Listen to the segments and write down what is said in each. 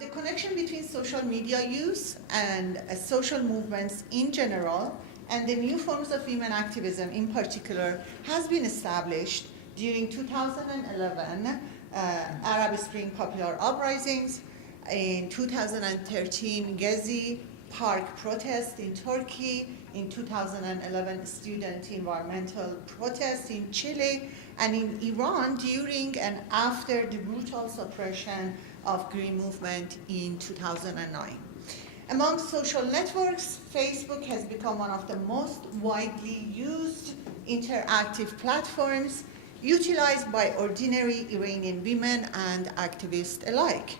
The connection between social media use and social movements in general and the new forms of women activism in particular has been established during 2011 Arab Spring popular uprisings, in 2013 Gezi Park protest in Turkey, in 2011 student environmental protest in Chile, and in Iran during and after the brutal suppression of Green Movement in 2009. Among social networks, Facebook has become one of the most widely used interactive platforms utilized by ordinary Iranian women and activists alike.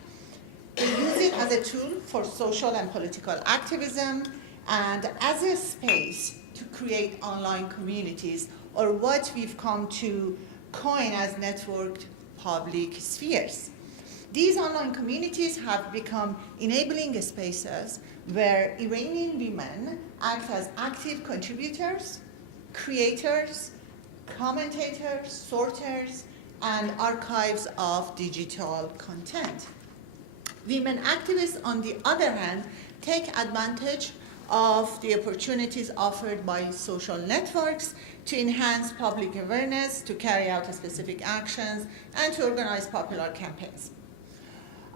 They use it as a tool for social and political activism and as a space to create online communities, or what we've come to coin as networked public spheres. These online communities have become enabling spaces where Iranian women act as active contributors, creators, commentators, sorters, and archives of digital content. Women activists, on the other hand, take advantage of the opportunities offered by social networks to enhance public awareness, to carry out specific actions, and to organize popular campaigns.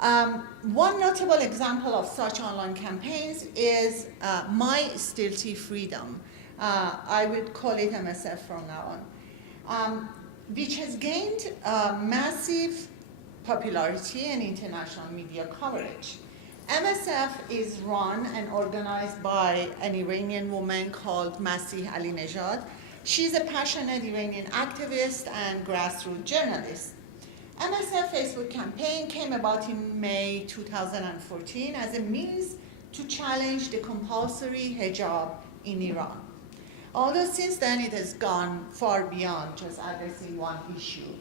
One notable example of such online campaigns is My Stilty Freedom. I would call it MSF from now on, which has gained massive popularity and international media coverage. MSF is run and organized by an Iranian woman called Masih Ali-Nejad. She's a passionate Iranian activist and grassroots journalist. MSF Facebook campaign came about in May 2014 as a means to challenge the compulsory hijab in Iran. Although since then it has gone far beyond just addressing one issue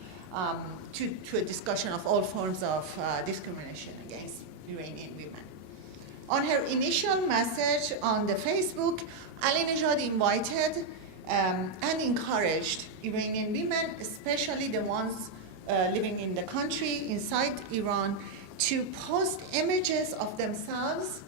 to a discussion of all forms of discrimination against Iranian women. On her initial message on the Facebook, Ali-Nejad invited and encouraged Iranian women, especially the ones living in the country, inside Iran, to post images of themselves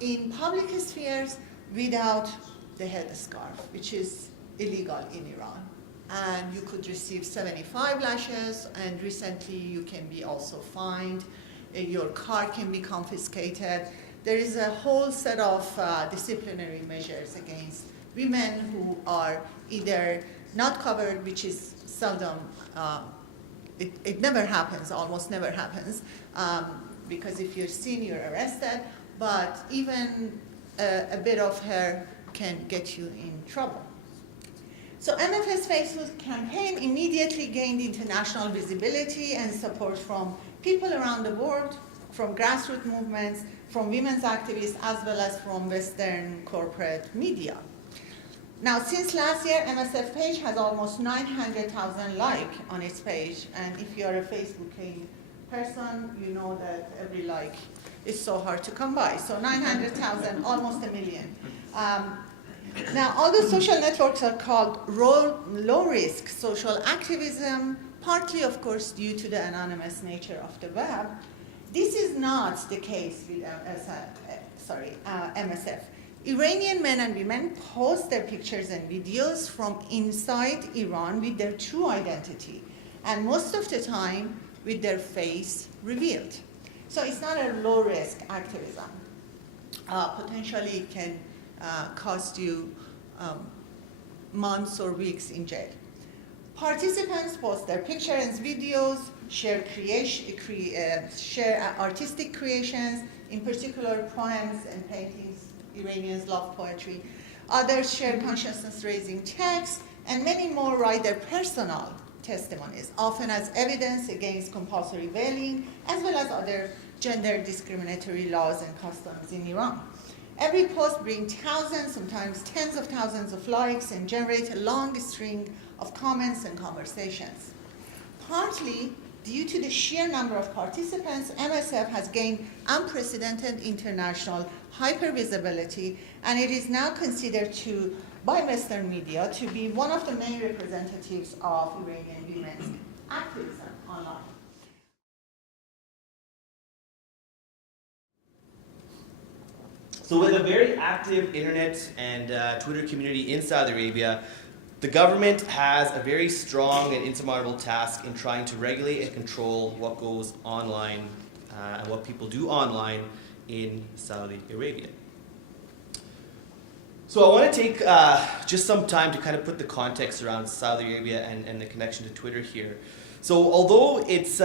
in public spheres without the headscarf, which is illegal in Iran. And you could receive 75 lashes, and recently you can be also fined, your car can be confiscated. There is a whole set of disciplinary measures against women who are either not covered, which is seldom, it never happens, almost never happens, because if you're seen, you're arrested, but even a bit of hair can get you in trouble. So MF's Facebook campaign immediately gained international visibility and support from people around the world, from grassroots movements, from women's activists, as well as from Western corporate media. Now, since last year, MSF page has almost 900,000 likes on its page, and if you're a Facebook person, you know that every like is so hard to come by. So 900,000, almost a million. Now, although social networks are called low-risk social activism, partly, of course, due to the anonymous nature of the web, this is not the case with MSF. Iranian men and women post their pictures and videos from inside Iran with their true identity, and most of the time with their face revealed. So it's not a low-risk activism. Potentially it can cost you months or weeks in jail. Participants post their pictures and videos, share artistic creations, in particular poems and paintings. Iranians love poetry. Others share consciousness-raising texts, and many more write their personal testimonies, often as evidence against compulsory veiling, as well as other gender discriminatory laws and customs in Iran. Every post brings thousands, sometimes tens of thousands of likes, and generates a long string of comments and conversations. Partly due to the sheer number of participants, MSF has gained unprecedented international hypervisibility, and it is now considered by Western media to be one of the main representatives of Iranian women's activism online. So with a very active internet and Twitter community in Saudi Arabia, the government has a very strong and insurmountable task in trying to regulate and control what goes online and what people do online in Saudi Arabia. So I want to take just some time to kind of put the context around Saudi Arabia and the connection to Twitter here. So although it's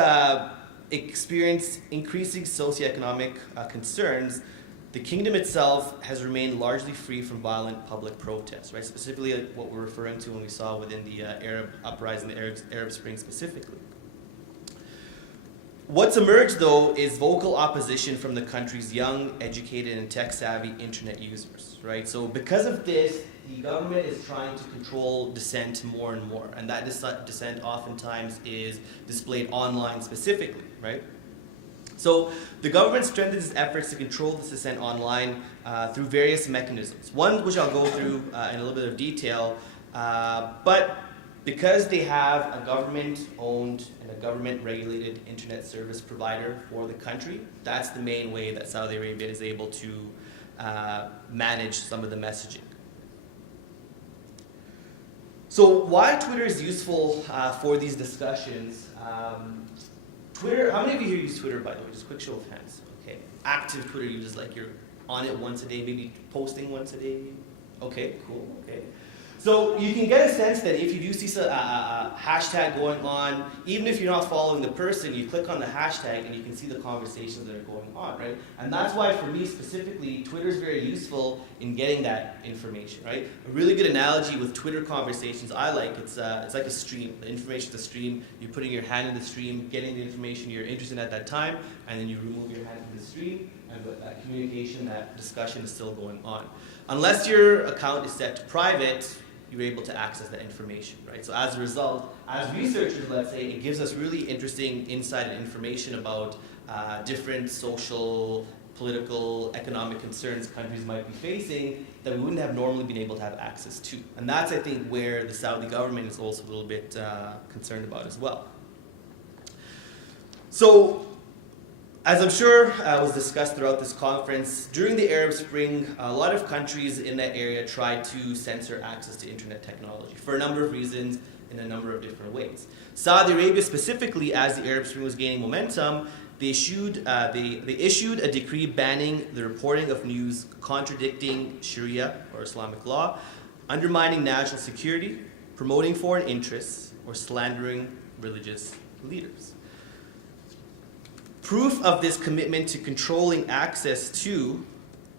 experienced increasing socioeconomic concerns, the kingdom itself has remained largely free from violent public protests, right? Specifically what we're referring to when we saw within the Arab uprising, the Arab Spring specifically. What's emerged, though, is vocal opposition from the country's young, educated, and tech-savvy internet users, right? So because of this, the government is trying to control dissent more and more, and that dissent oftentimes is displayed online specifically, right? So the government strengthens its efforts to control this dissent online through various mechanisms. One which I'll go through in a little bit of detail, but because they have a government-owned and a government-regulated internet service provider for the country, that's the main way that Saudi Arabia is able to manage some of the messaging. So why Twitter is useful for these discussions. Twitter, how many of you here use Twitter, by the way? Just a quick show of hands. Okay. Active Twitter users, like you're on it once a day, maybe posting once a day. Okay, cool, okay. So you can get a sense that if you do see a hashtag going on, even if you're not following the person, you click on the hashtag and you can see the conversations that are going on, right? And that's why for me specifically, Twitter is very useful in getting that information, right? A really good analogy with Twitter conversations I like, it's like a stream. The information's a stream, you're putting your hand in the stream, getting the information you're interested in at that time, and then you remove your hand from the stream, and that communication, that discussion is still going on. Unless your account is set to private, you're able to access that information, right? So as a result, as researchers, let's say, it gives us really interesting insight and information about different social, political, economic concerns countries might be facing that we wouldn't have normally been able to have access to. And that's, I think, where the Saudi government is also a little bit concerned about as well. So, as I'm sure was discussed throughout this conference, during the Arab Spring, a lot of countries in that area tried to censor access to internet technology for a number of reasons in a number of different ways. Saudi Arabia specifically, as the Arab Spring was gaining momentum, they issued a decree banning the reporting of news contradicting Sharia or Islamic law, undermining national security, promoting foreign interests, or slandering religious leaders. Proof of this commitment to controlling access to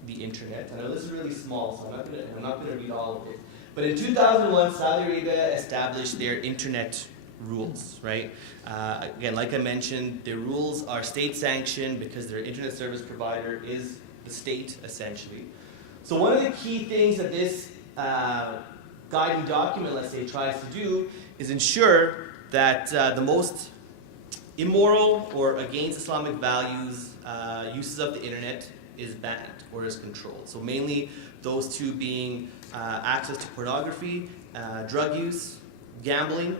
the internet, I know this is really small, so I'm not going to read all of it, but in 2001, Saudi Arabia established their internet rules, right? Again, like I mentioned, their rules are state-sanctioned because their internet service provider is the state, essentially. So one of the key things that this guiding document, let's say, tries to do is ensure that the most immoral or against Islamic values uses of the internet is banned or is controlled. So mainly those two being access to pornography, drug use, gambling,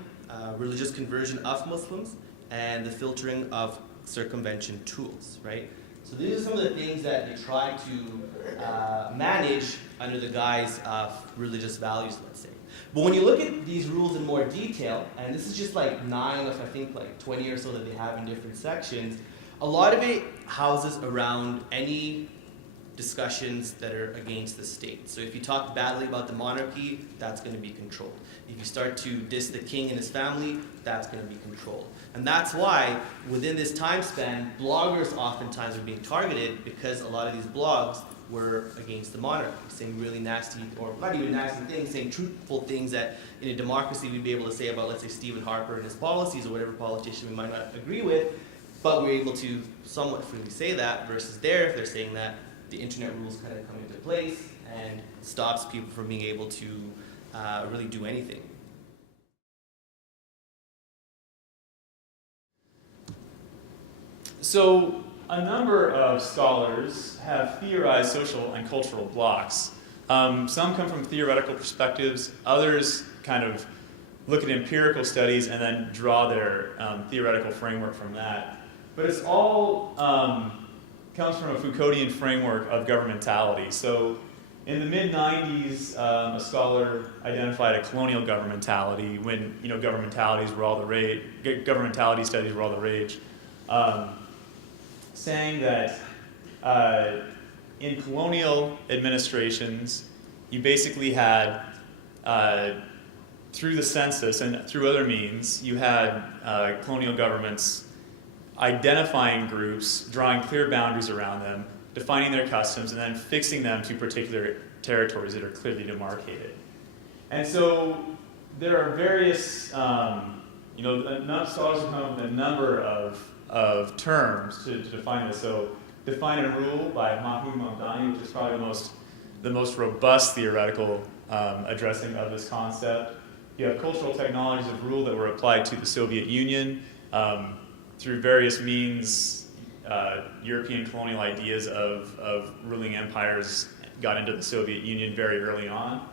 religious conversion of Muslims, and the filtering of circumvention tools, right? So these are some of the things that they try to manage under the guise of religious values, let's say. But when you look at these rules in more detail, and this is just like 9 of I think like 20 or so that they have in different sections, a lot of it houses around any discussions that are against the state. So if you talk badly about the monarchy, that's going to be controlled. If you start to diss the king and his family, that's going to be controlled. And that's why within this time span, bloggers oftentimes are being targeted because a lot of these blogs were against the monarchy, saying really nasty, or not even nasty things, saying truthful things that in a democracy we'd be able to say about, let's say, Stephen Harper and his policies or whatever politician we might not agree with, but we're able to somewhat freely say that, versus there, if they're saying that, the internet rules kind of come into place and stops people from being able to really do anything. So a number of scholars have theorized social and cultural blocks. Some come from theoretical perspectives, others kind of look at empirical studies and then draw their theoretical framework from that. But it's all comes from a Foucauldian framework of governmentality. So in the mid-90s, a scholar identified a colonial governmentality when governmentality studies were all the rage, saying that in colonial administrations, you basically had, through the census and through other means, you had colonial governments identifying groups, drawing clear boundaries around them, defining their customs, and then fixing them to particular territories that are clearly demarcated. And so there are various, scholars have come up with a number of terms to define this. So Define and Rule by Mahmoud Mamdani, which is probably the most robust theoretical addressing of this concept. You have cultural technologies of rule that were applied to the Soviet Union through various means. European colonial ideas of ruling empires got into the Soviet Union very early on.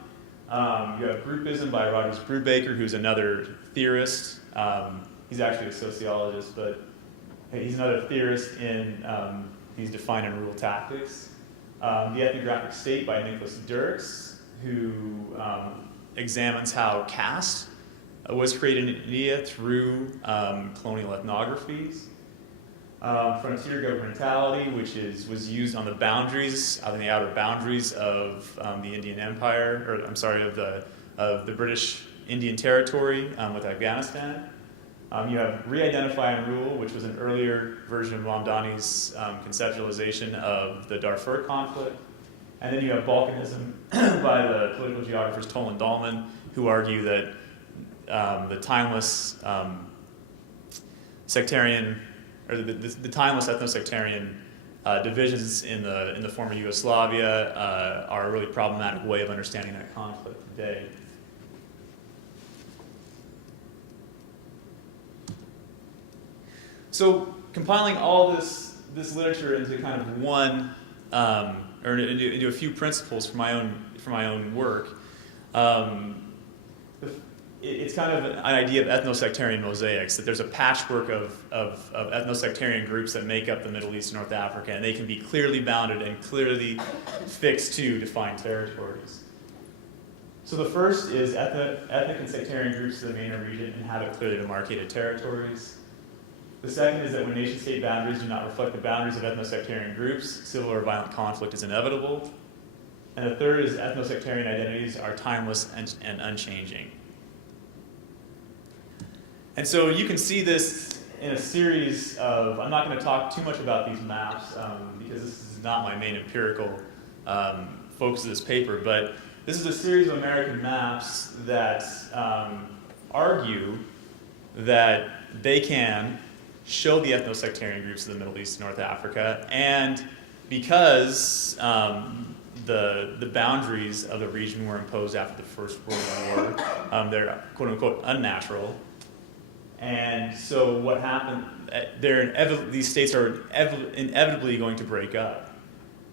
You have groupism by Rogers Brubaker, who's another theorist. He's actually a sociologist, but he's another theorist in these define and rule tactics. The ethnographic state by Nicholas Dirks, who examines how caste was created in India through colonial ethnographies. Frontier governmentality, which was used on the boundaries, on the outer boundaries of the Indian Empire, of the British Indian Territory with Afghanistan. You have re-identify and rule, which was an earlier version of Mamdani's conceptualization of the Darfur conflict. And then you have Balkanism by the political geographers Toll and Dahlman, who argue that the timeless sectarian, or the timeless ethno-sectarian divisions in the former Yugoslavia are a really problematic way of understanding that conflict today. So compiling all this literature into kind of one, or into a few principles for my own work, it's kind of an idea of ethno-sectarian mosaics, that there's a patchwork of ethno-sectarian groups that make up the Middle East and North Africa, and they can be clearly bounded and clearly fixed to defined territories. So the first is ethnic and sectarian groups of the MENA region inhabit clearly demarcated territories. The second is that when nation-state boundaries do not reflect the boundaries of ethno-sectarian groups, civil or violent conflict is inevitable. And the third is ethno-sectarian identities are timeless and unchanging. And so you can see this in a series of, I'm not going to talk too much about these maps because this is not my main empirical focus of this paper, but this is a series of American maps that argue that they can show the ethno-sectarian groups of the Middle East and North Africa, and because the boundaries of the region were imposed after the First World War, they're quote-unquote unnatural. And so what happened, these states are inevitably going to break up.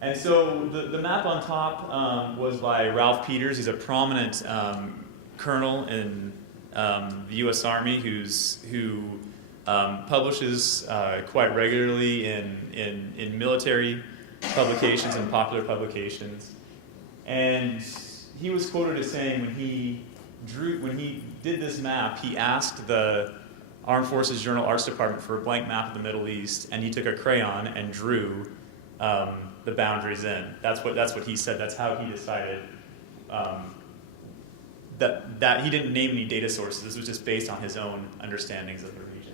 And so the map on top was by Ralph Peters. He's a prominent colonel in the U.S. Army who publishes quite regularly in military publications and popular publications. And he was quoted as saying when he did this map, he asked the Armed Forces Journal Arts Department for a blank map of the Middle East, and he took a crayon and drew the boundaries in. That's what he said. That's how he decided that he didn't name any data sources. This was just based on his own understandings of the region.